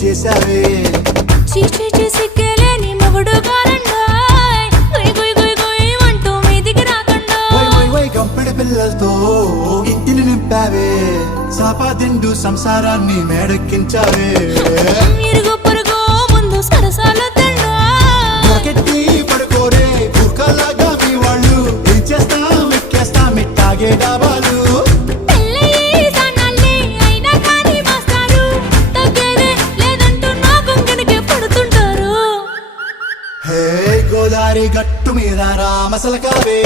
చేసావే చీచీ చేసి కేలేని మొగుడు కాలండాయ్ గుయ్ గుయ్ గుయ్ గుయ్ అంటూ మీదికి రాకండా వై కంపెడి పిల్లలతో ఇంటిని నింపావే సాపాదిండు సంసారాన్ని మేడెక్కించావే ఇరుగు పొరుగు ముందు సరసాలొద్దండా రాకెట్టి పడుకోరే కుక్కలాగా మీ వాళ్ళు ఏం చేస్తాం ఎక్కేస్తాం ఇట్టాగే డాబాలు పెళ్ళయి సన్నాళ్ళే అయినా కానీ మాస్తారు తగ్గేదే లేదంటూ నా కొంగనికే పడుతుంటారు హే గోదారి గట్టు మీద రామసలకావే